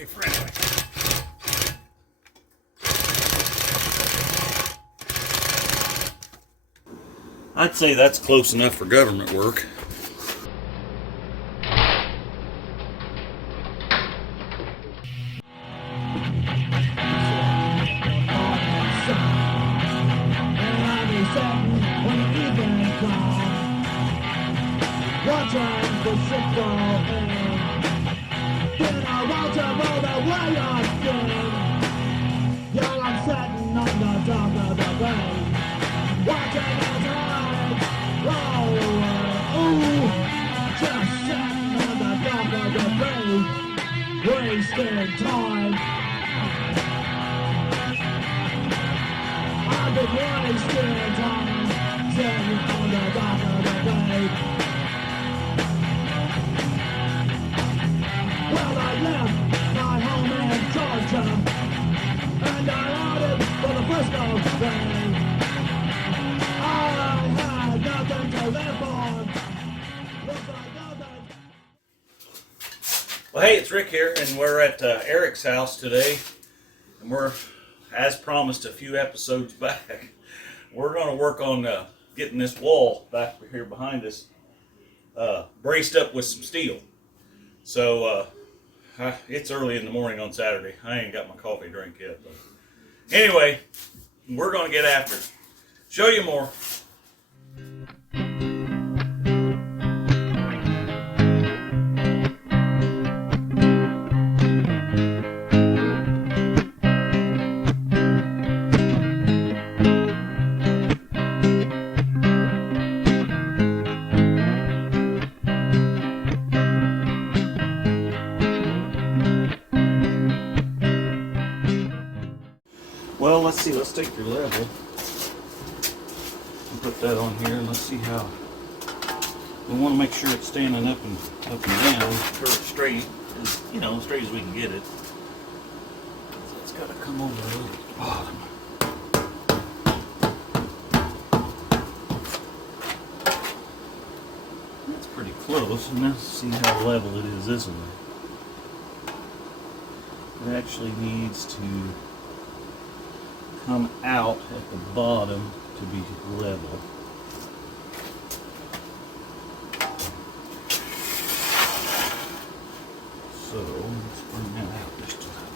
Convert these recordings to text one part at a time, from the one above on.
family friendly. I'd say that's close enough for government work. Watching the football in. Then I want to roll the way I've been. Young, I'm sitting on the dock of the bay, watching the tide roll away. Ooh, just sitting on the dock of the bay, wasting time. I've been wasting time, sitting on the dock of the bay. Well, I left my home in Georgia, and I headed for the Frisco train. I had nothing to live for. Looked like nothing. Well, hey, it's Rick here, and we're at Eric's house today, and we're, as promised a few episodes back, we're going to work on getting this wall back here behind us braced up with some steel. So, it's early in the morning on Saturday. I ain't got my coffee drink yet. But anyway, we're going to get after it. Show you more. Well, let's see. Let's take your level and put that on here, and let's see how. We want to make sure it's standing up and down, or straight, as straight as we can get it. So it's got to come over to the bottom. That's pretty close, and let's see how level it is this way. It actually needs to come out at the bottom to be level. So let's bring that out just a little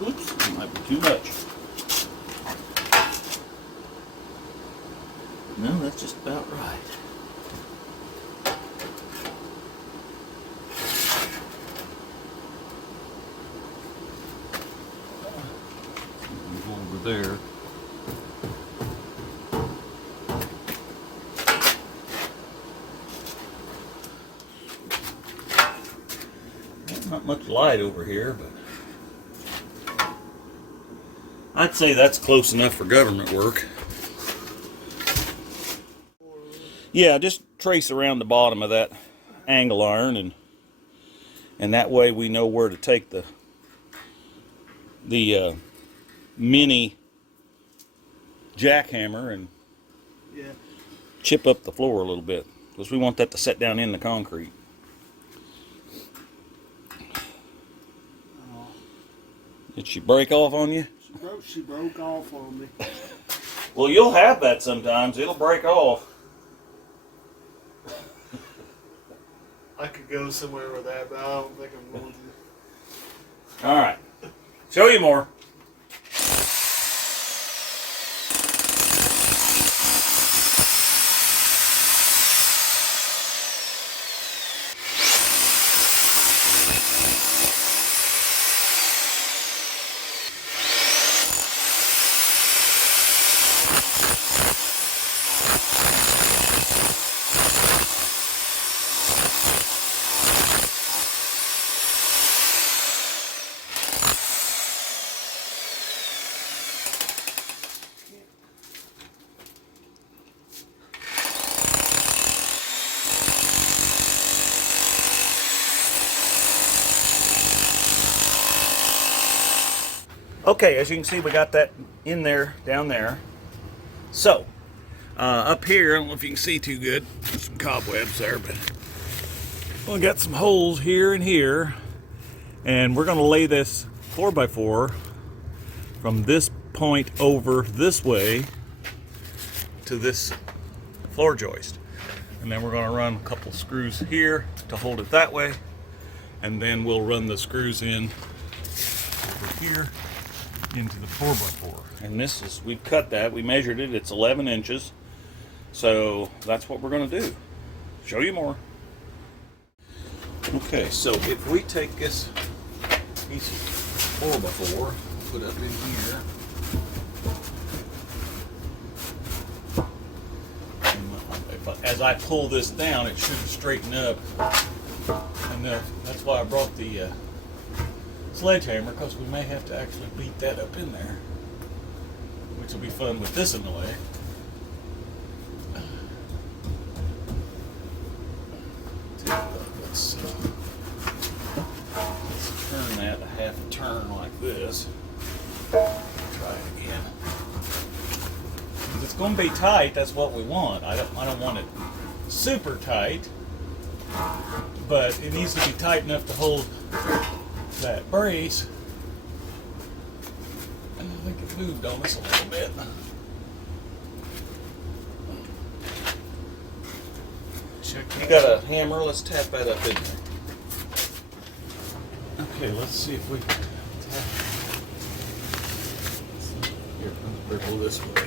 bit. Oops, that might be too much. No, that's just about right. Over there. Not much light over here, but I'd say that's close enough for government work. Yeah, just trace around the bottom of that angle iron, and that way we know where to take the mini jackhammer and chip up the floor a little bit, because we want that to set down in the concrete. Did she break off on you? She broke off on me. Well, you'll have that sometimes. It'll break off. I could go somewhere with that, but I don't think I'm going to. All right. Show you more. Okay, as you can see, we got that in there, down there. So, up here, I don't know if you can see too good. There's some cobwebs there, but we got some holes here and here. And we're going to lay this 4x4 from this point over this way to this floor joist. And then we're going to run a couple screws here to hold it that way. And then we'll run the screws in over here into the 4x4. And this is, we've cut that, we measured it, it's 11 inches. So that's what we're going to do. Show you more. Okay, so if we take this piece of 4x4, put up in here, as I pull this down, it should straighten up enough. That's why I brought the sledgehammer, because we may have to actually beat that up in there, which will be fun with this in the way. Let's turn that a half a turn like this. Try it again. It's going to be tight. That's what we want. I don't want it super tight, but it needs to be tight enough to hold that brace. And I think it moved on us a little bit. Check. You got a hammer? Let's tap that up in there. Okay, let's see if we can tap. Here, let's dribble this way.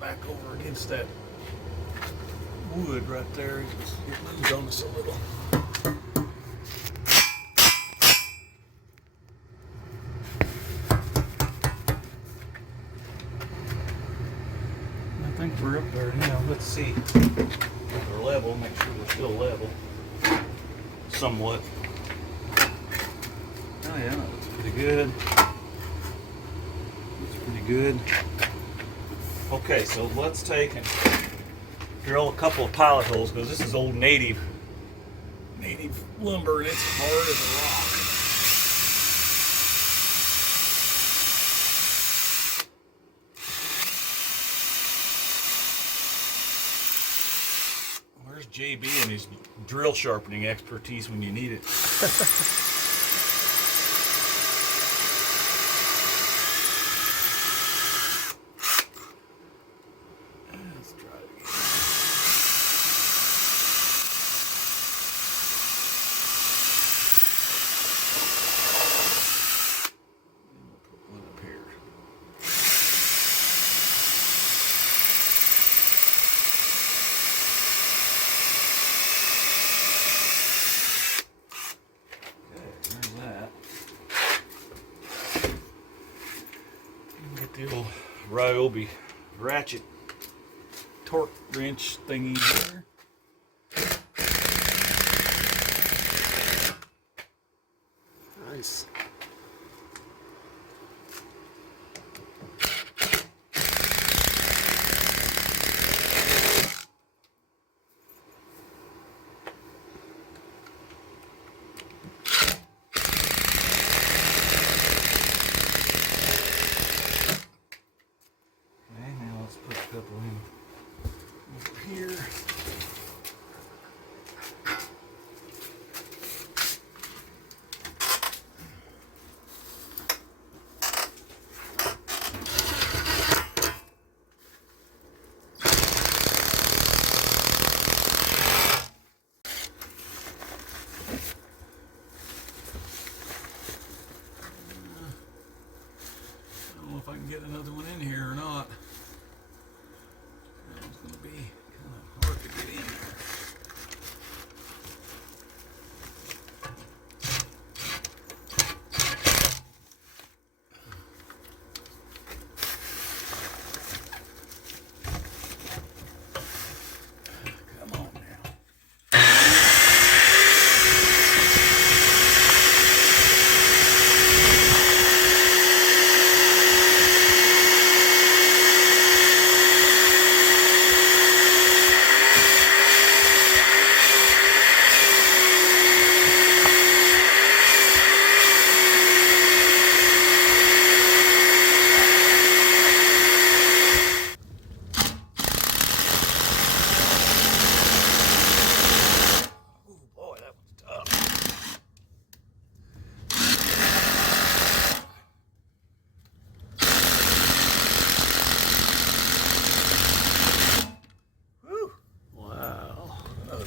Back over against that wood right there. It moved on us a little. I think we're up there now. Let's see if we're level. Make sure we're still level. Somewhat. Oh yeah, that's pretty good. That's pretty good. Okay, so let's take and drill a couple of pilot holes, because this is old native lumber and it's hard as a rock. Where's JB and his drill sharpening expertise when you need it? The old Ryobi ratchet torque wrench thingy there. Nice. Couple in over here.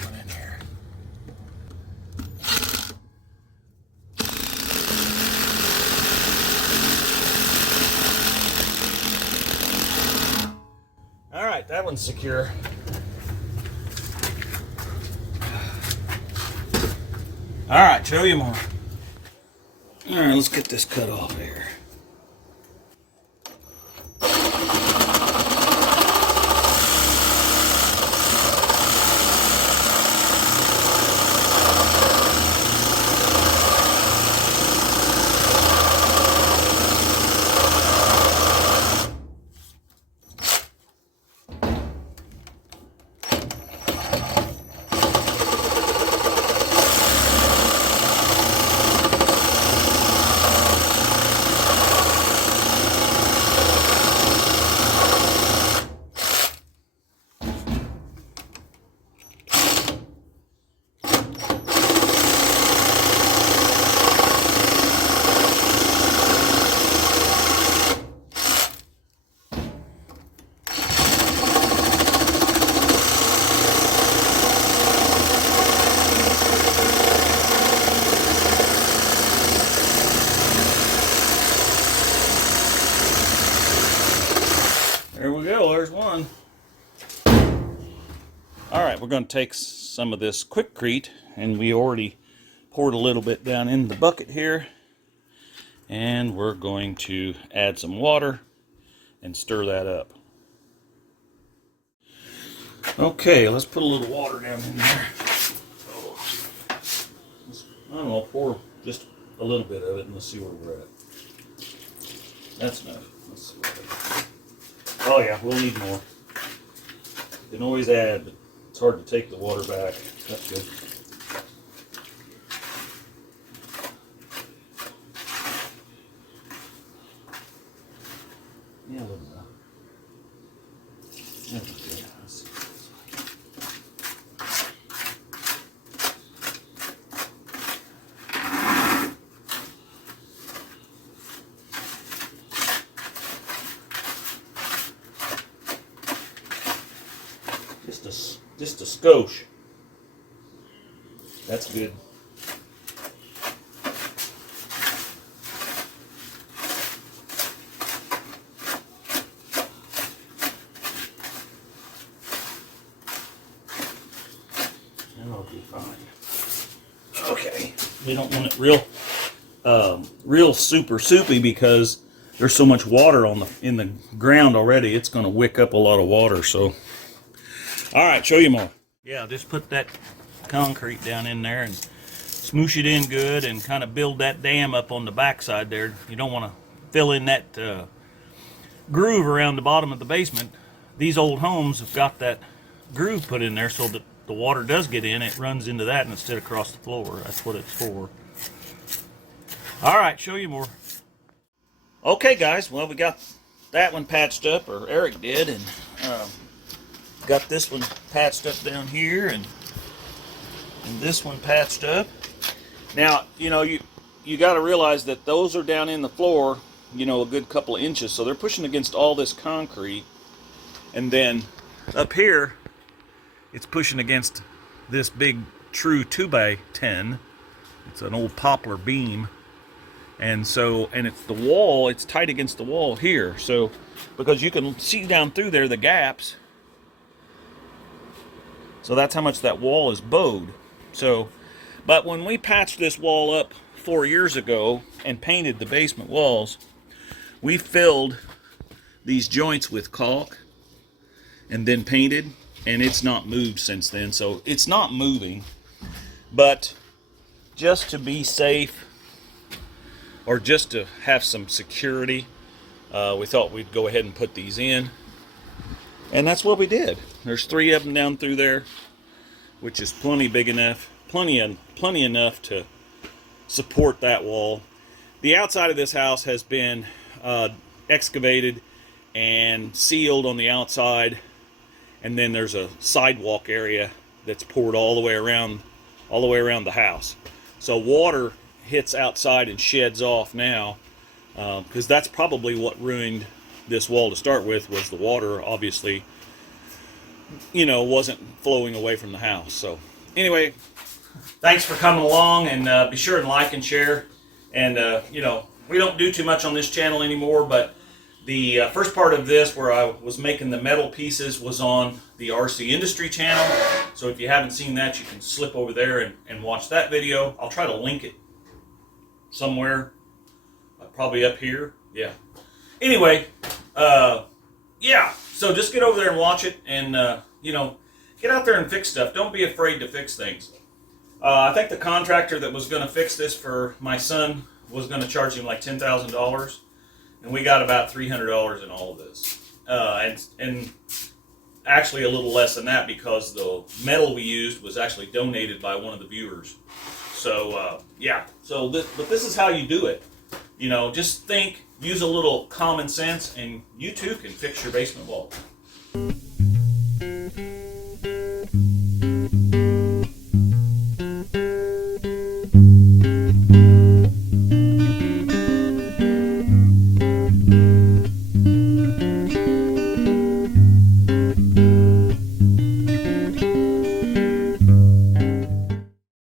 one in here. All right, that one's secure. All right, show you more. All right, let's get this cut off here. There we go, there's one. All right, we're going to take some of this Quikrete, and we already poured a little bit down in the bucket here, and we're going to add some water and stir that up. Okay, let's put a little water down in there. I don't know, pour just a little bit of it and let's see where we're at. That's enough. Let's see what oh yeah, we'll need more. You can always add, but it's hard to take the water back. That's good. Yeah, a little more. That's good. Let's see. Just a skosh. That's good. That'll be fine. Okay. We don't want it real super soupy because there's so much water in the ground already. It's going to wick up a lot of water. So. All right, show you more. Yeah, just put that concrete down in there and smoosh it in good and kind of build that dam up on the backside there. You don't want to fill in that groove around the bottom of the basement. These old homes have got that groove put in there so that the water does get in, it runs into that instead of across the floor. That's what it's for. All right, show you more. Okay, guys, well, we got that one patched up, or Eric did, and got this one patched up down here, and this one patched up. Now, you know, you got to realize that those are down in the floor, you know, a good couple of inches, so they're pushing against all this concrete, and then up here it's pushing against this big true 2x10. It's an old poplar beam, and so, and it's the wall, it's tight against the wall here, so because you can see down through there the gaps. So that's how much that wall is bowed. So, but when we patched this wall up 4 years ago and painted the basement walls, we filled these joints with caulk and then painted, and it's not moved since then. So it's not moving, but just to be safe, or just to have some security, we thought we'd go ahead and put these in. And that's what we did. There's 3 of them down through there, which is plenty big enough, plenty enough to support that wall. The outside of this house has been excavated and sealed on the outside, and then there's a sidewalk area that's poured all the way around the house. So water hits outside and sheds off now, because that's probably what ruined this wall to start with, was the water obviously, you know, wasn't flowing away from the house. So anyway, thanks for coming along, and be sure and like and share. And you know, we don't do too much on this channel anymore, but the first part of this, where I was making the metal pieces, was on the RCindustry channel. So if you haven't seen that, you can slip over there and watch that video. I'll try to link it somewhere, probably up here. Yeah. Anyway, yeah. So just get over there and watch it, and you know, get out there and fix stuff. Don't be afraid to fix things. I think the contractor that was going to fix this for my son was going to charge him like $10,000, and we got about $300 in all of this, and actually a little less than that, because the metal we used was actually donated by one of the viewers. So yeah. So but this is how you do it. You know, just think, use a little common sense, and you too can fix your basement wall.